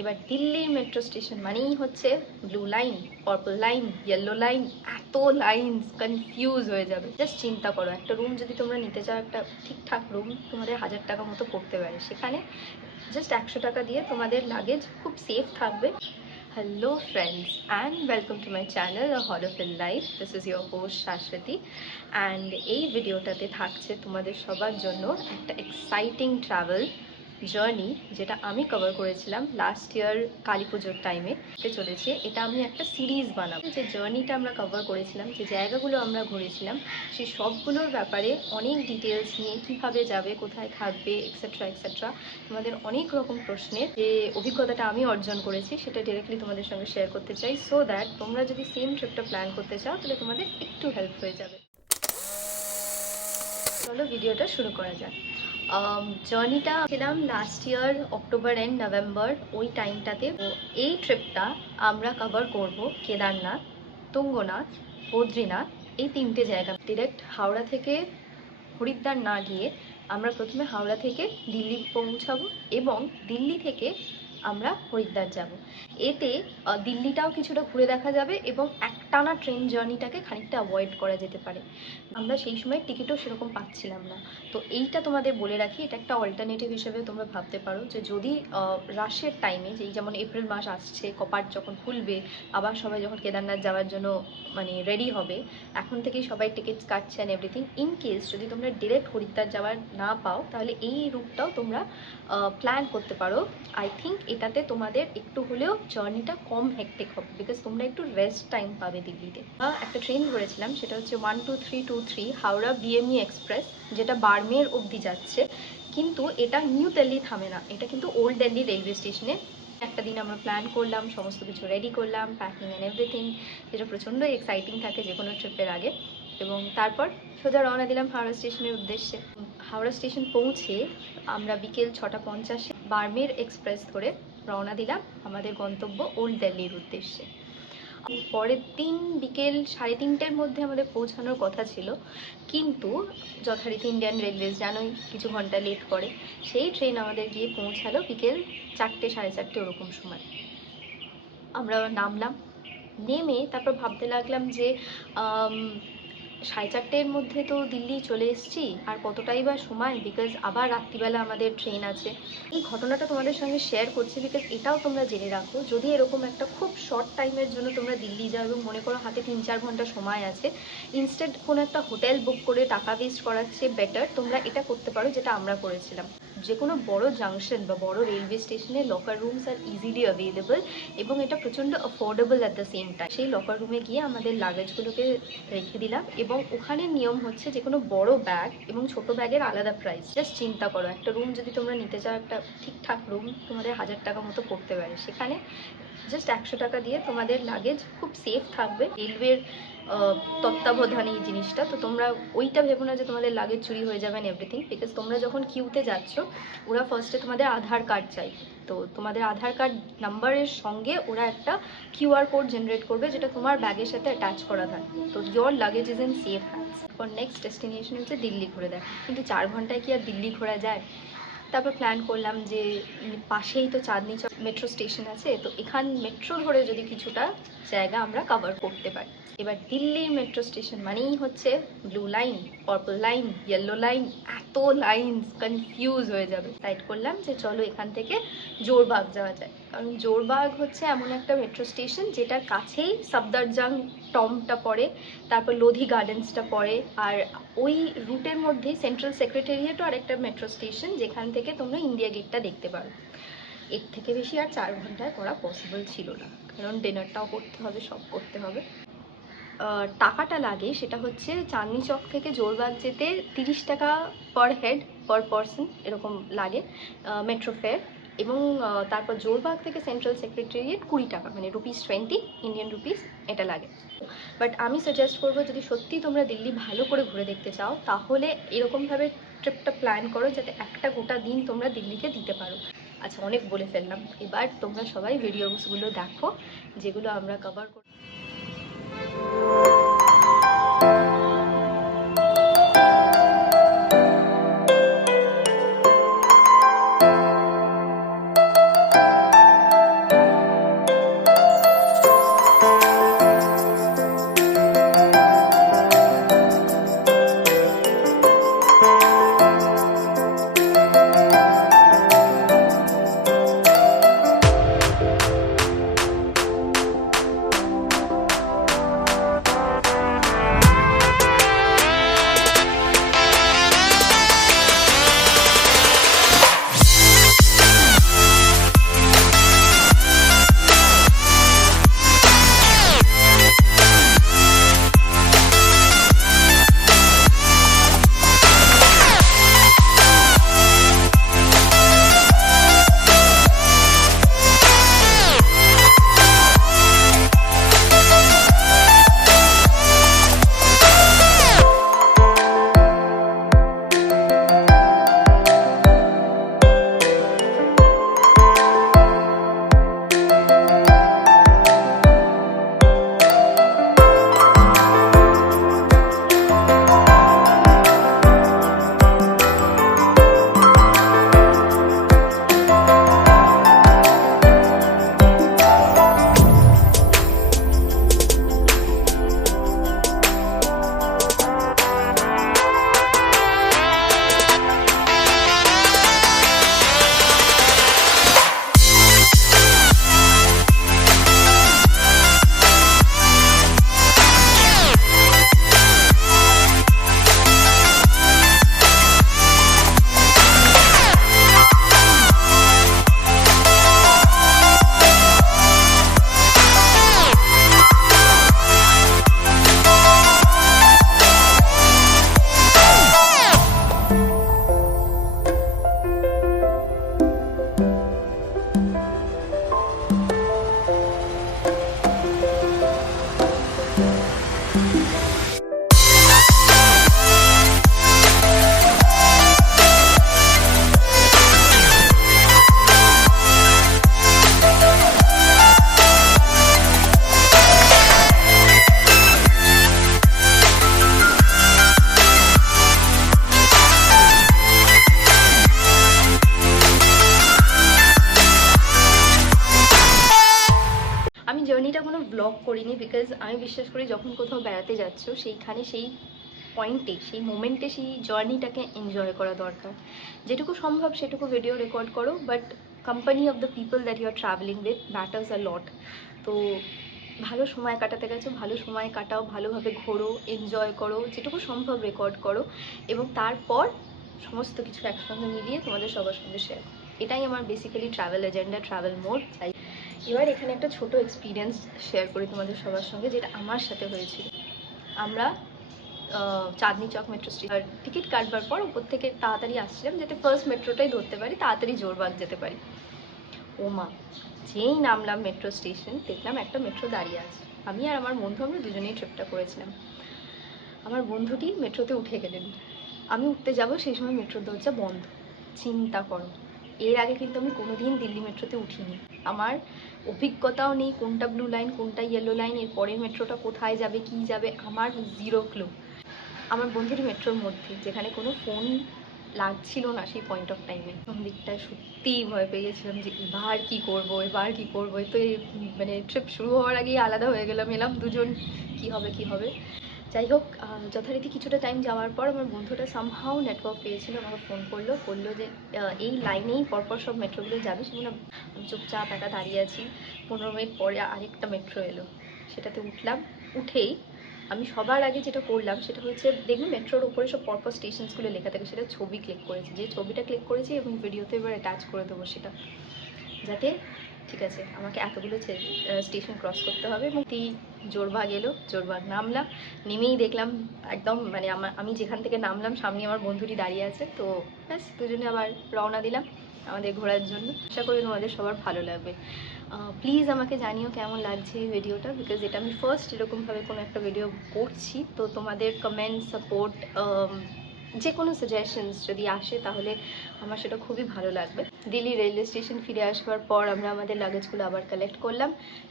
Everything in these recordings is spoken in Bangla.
এবার দিল্লির মেট্রো স্টেশন মানেই হচ্ছে blue line, purple line, yellow line, এত লাইন কনফিউজ হয়ে যাবে। জাস্ট চিন্তা করো, একটা রুম যদি তোমরা নিতে চাও, একটা ঠিকঠাক রুম তোমাদের 1000 টাকা মতো পড়তে পারে, সেখানে জাস্ট 100 টাকা দিয়ে তোমাদের লাগেজ খুব সেফ থাকবে। Hello friends and welcome to my channel A Horrorful Life. This is your host Shashwati and এই ভিডিওটাতে থাকছে তোমাদের সবার জন্য একটা এক্সাইটিং ট্রাভেল জার্নি, যেটা আমি কভার করেছিলাম লাস্ট ইয়ার কালী পুজোর টাইমে। চলেছে এটা আমি একটা সিরিজ বানাবো। যে জার্নিটা আমরা কভার করেছিলাম, যে জায়গাগুলো আমরা ঘুরেছিলাম, সেই সবগুলোর ব্যাপারে অনেক ডিটেলস নিয়ে, কিভাবে যাবে, কোথায় থাকবে, এক্সেট্রা এক্সেট্রা, তোমাদের অনেক রকম প্রশ্নের যে অভিজ্ঞতাটা আমি অর্জন করেছি সেটা ডিরেক্টলি তোমাদের সঙ্গে শেয়ার করতে চাই, সো দ্যাট তোমরা যদি সেম ট্রিপটা প্ল্যান করতে চাও তাহলে তোমাদের একটু হেল্প হয়ে যাবে। চলো ভিডিওটা শুরু করা যাক। জার্নিটা ছিলাম last year October and November, ওই টাইমটাতে। এই ট্রিপটা আমরা কভার করব কেদারনাথ, তুঙ্গনাথ, বদ্রীনাথ, এই 3টে জায়গা। ডিরেক্ট হাওড়া থেকে হরিদ্বার না গিয়ে আমরা প্রথমে হাওড়া থেকে দিল্লি পৌঁছাবো এবং দিল্লি থেকে আমরা হরিদ্বার যাব। এতে দিল্লিটাও কিছুটা ঘুরে দেখা যাবে এবং একটানা ট্রেন জার্নিটাকে খানিকটা অ্যাভয়েড করা যেতে পারে। আমরা সেই সময় টিকিটও সেরকম পাচ্ছিলাম না, তো এইটা তোমাদের বলে রাখি, এটা একটা অল্টারনেটিভ হিসেবে তোমরা ভাবতে পারো যে যদি রাশের টাইমে, যেই যেমন এপ্রিল মাস আসছে, কপাট যখন খুলবে, আবার সবাই যখন কেদারনাথ যাওয়ার জন্য মানে রেডি হবে, এখন থেকেই সবাই টিকিটস কাটছে অ্যান্ড এভরিথিং। ইন কেস যদি তোমরা ডিরেক্ট হরিদ্বার যাওয়ার না পাও, তাহলে এই রুটটাও তোমরা প্ল্যান করতে পারো। আই থিঙ্ক এটাতে তোমাদের একটু হলেও জার্নিটা কম হেক্টিক হবে, বিকজ তোমরা একটু রেস্ট টাইম পাবে দিল্লিতে। একটা ট্রেন ধরেছিলাম, সেটা হচ্ছে 12323 হাওড়া বিএমই এক্সপ্রেস, যেটা বাড়মের অবধি যাচ্ছে, কিন্তু এটা নিউ দিল্লি থামে না, এটা কিন্তু ওল্ড দিল্লি রেলওয়ে স্টেশনে। একটা দিন আমরা প্ল্যান করলাম, সমস্ত কিছু রেডি করলাম, প্যাকিং অ্যান্ড এভরিথিং, যেটা প্রচণ্ড এক্সাইটিং থাকে যে কোনো ট্রিপের আগে। এবং তারপর সোজা রওনা দিলাম হাওড়া স্টেশনের উদ্দেশ্যে। হাওড়া স্টেশন পৌঁছে আমরা বিকেল 6:50 বাড়মের এক্সপ্রেস ধরে রওনা দিলাম আমাদের গন্তব্য ওল্ড দিল্লির উদ্দেশ্যে। পরের দিন বিকেল 3:30-র মধ্যে আমাদের পৌঁছানোর কথা ছিল, কিন্তু যথারীতি ইন্ডিয়ান রেলওয়েজ জানোই কিছু ঘন্টা লেট করে, সেই ট্রেন আমাদের গিয়ে পৌঁছালো বিকেল 4টে 4:30 ওরকম সময়। আমরা নামলাম, নেমে তারপর ভাবতে লাগলাম যে 4:30-র মধ্যে তো দিল্লি চলে এসেছি, আর কতটাই বা সময়, বিকজ আবার রাত্রিবেলা আমাদের ট্রেন আছে। এই ঘটনাটা তোমাদের সঙ্গে শেয়ার করছি বিকজ এটাও তোমরা জেনে রাখো, যদি এরকম একটা খুব শর্ট টাইমের জন্য তোমরা দিল্লি যাও এবং মনে করো হাতে 3-4 ঘন্টা সময় আছে, ইনস্টেড কোনো একটা হোটেল বুক করে টাকা ওয়েস্ট করার চেয়ে বেটার তোমরা এটা করতে পারো, যেটা আমরা করেছিলাম। যে কোনো বড় জাংশন বা বড় রেলওয়ে স্টেশনে লকার রুমস আর ইজিলি অ্যাভেলেবল এবং এটা প্রচণ্ড affordable at the same time. সেই লকার রুমে গিয়ে আমাদের লাগেজগুলোকে রেখে দিলাম এবং ওখানে নিয়ম হচ্ছে যে কোনো বড় ব্যাগ এবং ছোট ব্যাগের আলাদা প্রাইস। জাস্ট চিন্তা করো, একটা রুম যদি তোমরা নিতে চাও, একটা ঠিকঠাক রুম তোমাদের 1000 টাকা মতো পড়তে পারে, সেখানে জাস্ট 100 টাকা দিয়ে তোমাদের লাগেজ খুব সেফ থাকবে। রেলওয়ের তত্ত্বাবধানে এই জিনিসটা, তো তোমরা ওইটা ভেবো না যে তোমাদের লাগেজ চুরি হয়ে যাবে না এভরিথিং, বিকজ তোমরা যখন কিউতে যাচ্ছ ওরা ফার্স্টে তোমাদের আধার কার্ড চাই, তো তোমাদের আধার কার্ড নাম্বারের সঙ্গে ওরা একটা কিউআর কোড জেনারেট করবে, যেটা তোমার ব্যাগের সাথে অ্যাটাচ করা থাকবে, তো your luggage is in safe hands. For next destination হচ্ছে দিল্লি ঘুরে দেখা, কিন্তু 4 ঘন্টায় কি আর দিল্লি ঘোরা যায়? তারপর প্ল্যান করলাম যে পাশেই তো চাঁদনি চক মেট্রো স্টেশন আছে, তো এখান মেট্রো ধরে যদি কিছুটা জায়গা আমরা কভার করতে পারি। এবার দিল্লির মেট্রো স্টেশন মানেই হচ্ছে blue line, purple line, yellow line, এত লাইন কনফিউজ হয়ে যাবে। ডিসাইড করলাম যে চলো এখান থেকে জোরবাগ যাওয়া যায়, কারণ জোরবাগ হচ্ছে এমন একটা মেট্রো স্টেশন যেটার কাছেই সফদরজং টম্বটা পড়ে, তারপর লোধি গার্ডেন্সটা পড়ে, আর ওই রুটের মধ্যেই সেন্ট্রাল সেক্রেটারিয়েটও আরেকটা মেট্রো স্টেশন, যেখান থেকে তোমরা ইন্ডিয়া গেটটা দেখতে পারো। এর থেকে বেশি আর 4 ঘন্টায় করা পসিবল ছিল না, কারণ ডিনারটাও করতে হবে, সব করতে হবে। টাকাটা লাগে সেটা হচ্ছে চাঁদনি চক থেকে জোরবাগ যেতে 30 টাকা পার হেড পার পারসন এরকম লাগে মেট্রো ফেয়ার, এবং তারপর জোরবাগ থেকে সেন্ট্রাল সেক্রেটারিয়েট 20 টাকা, মানে ₹20 ইন্ডিয়ান রুপিস এটা লাগে। বাট আমি সাজেস্ট করবো, যদি সত্যি তোমরা দিল্লি ভালো করে ঘুরে দেখতে চাও, তাহলে এরকমভাবে ট্রিপটা প্ল্যান করো যাতে একটা গোটা দিন তোমরা দিল্লিতে দিতে পারো। আচ্ছা, অনেক বলে ফেললাম, এবার তোমরা সবাই ভিডিওসগুলো দেখো যেগুলো আমরা কভার করি। জার্নিটা কোনো ব্লগ করিনি, বিকজ আমি বিশ্বাস করি যখন কোথাও বেড়াতে যাচ্ছ সেইখানে সেই পয়েন্টে, সেই মোমেন্টে সেই জার্নিটাকে এনজয় করা দরকার। যেটুকু সম্ভব সেটুকু ভিডিও রেকর্ড করো, but company of the people that you are travelling with matters a lot. তো ভালো সময় কাটাতে গেছো, ভালো সময় কাটাও, ভালোভাবে ঘোরো, এনজয় করো, যেটুকু সম্ভব রেকর্ড করো, এবং তারপর সমস্ত কিছু একসঙ্গে মিলিয়ে তোমাদের সবার সঙ্গে শেয়ার করো। এটাই আমার basically travel agenda, travel mode. তাই এবার এখানে একটা ছোট এক্সপিরিয়েন্স শেয়ার করি তোমাদের সবার সঙ্গে, যেটা আমার সাথে হয়েছিল। আমরা Chandni Chowk metro station ticket কাটবার পর উপর থেকে তাড়াতাড়ি আসছিলাম, যাতে ফার্স্ট মেট্রোটাই ধরতে পারি, তাড়াতাড়ি জোরবাগ যেতে পারি। ও মা, যেই নামলাম মেট্রো স্টেশন, দেখলাম একটা মেট্রো দাঁড়িয়ে আছে। আমি আর আমার বন্ধু, আমরা দুজনেই ট্রিপটা করেছিলাম। আমার বন্ধুটি মেট্রোতে উঠে গেলেন, আমি উঠতে যাব, সেই সময় মেট্রোর দরজা বন্ধ। চিন্তা করো, এর আগে কিন্তু আমি কোনোদিন দিল্লি মেট্রোতে উঠিনি, আমার অভিজ্ঞতাও নেই কোনটা ব্লু লাইন কোনটা ইয়েলো লাইন, এর পরের মেট্রোটা কোথায় যাবে কী যাবে, আমার জিরো ক্লু। আমার বন্ধুর মেট্রোর মধ্যে, যেখানে কোনো ফোন লাগছিল না সেই পয়েন্ট অফ টাইমে, প্রথম দিকটায় সত্যিই ভয় পেয়ে গেছিলাম যে এবার কি করব, এবার কি করব। তো এই মানে ট্রিপ শুরু হওয়ার আগেই আলাদা হয়ে গেলাম, এলাম দুজন, কি হবে কি হবে। যাই হোক, যথারীতি কিছুটা টাইম যাওয়ার পর আমার বন্ধুটা সামহাও নেটওয়ার্ক পেয়েছিল, আমাকে ফোন বললো যে এই লাইনেই পরপর সব মেট্রোগুলো যাবে। সেগুলো আমি চুপচাপ একা দাঁড়িয়ে আছি। 15 মিনিট পরে আরেকটা মেট্রো এলো, সেটাতে উঠলাম। উঠেই আমি সবার আগে যেটা করলাম সেটা হচ্ছে, দেখুন মেট্রোর উপরে সব পরপর স্টেশনসগুলো লেখা থাকে, সেটা ছবি ক্লিক করেছি, যে ছবিটা ক্লিক করেছি এবং ভিডিওতে এবার অ্যাটাচ করে দেবো সেটা, যাতে ঠিক আছে আমাকে এতগুলো স্টেশন ক্রস করতে হবে। এবং জোরবাগ এলো, জোরবাগ নামলাম, নেমেই দেখলাম একদম মানে আমি যেখান থেকে নামলাম সামনে আমার বন্ধুটি দাঁড়িয়ে আছে। তো ব্যাস, দুজনে আবার রওনা দিলাম আমাদের ঘোরার জন্য। আশা করি তোমাদের সবার ভালো লাগবে। প্লিজ আমাকে জানিও কেমন লাগছে এই ভিডিওটা, বিকজ এটা আমি ফার্স্ট এরকমভাবে কোনো একটা ভিডিও করছি। তো তোমাদের কমেন্ট, সাপোর্ট, যে কোনো সাজেশনস যদি আসে তাহলে আমার সেটা খুবই ভালো লাগবে। দিল্লি রেলওয়ে স্টেশন ফিরে আসবার পর আমরা আমাদের লাগেজগুলো আবার কালেক্ট করলাম,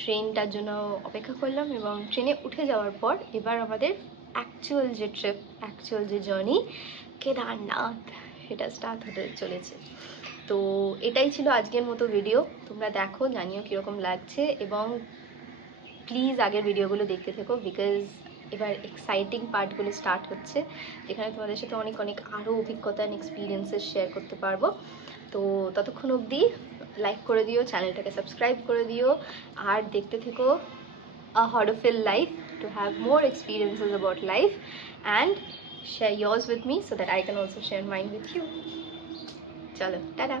ট্রেনটার জন্য অপেক্ষা করলাম, এবং ট্রেনে উঠে যাওয়ার পর এবার আমাদের অ্যাকচুয়াল যে ট্রিপ, অ্যাকচুয়াল যে জার্নি, কেদারনাথ, সেটা স্টার্ট হতে চলেছে। তো এটাই ছিল আজকের মতো ভিডিও। তোমরা দেখো, জানিও কীরকম লাগছে, এবং প্লিজ আগের ভিডিওগুলো দেখতে থেকো, বিকজ এবার এক্সাইটিং পার্টগুলো স্টার্ট হচ্ছে, যেখানে তোমাদের সাথে অনেক অনেক আরও অভিজ্ঞতা অ্যান্ড এক্সপিরিয়েন্সেস শেয়ার করতে পারবো। তো ততক্ষণ অবধি লাইক করে দিও, চ্যানেলটাকে সাবস্ক্রাইব করে দিও, আর দেখতে থেকো আ হডফিল life to have more experiences about life and share yours with me so that I can also share mine with you. Chalo, tada!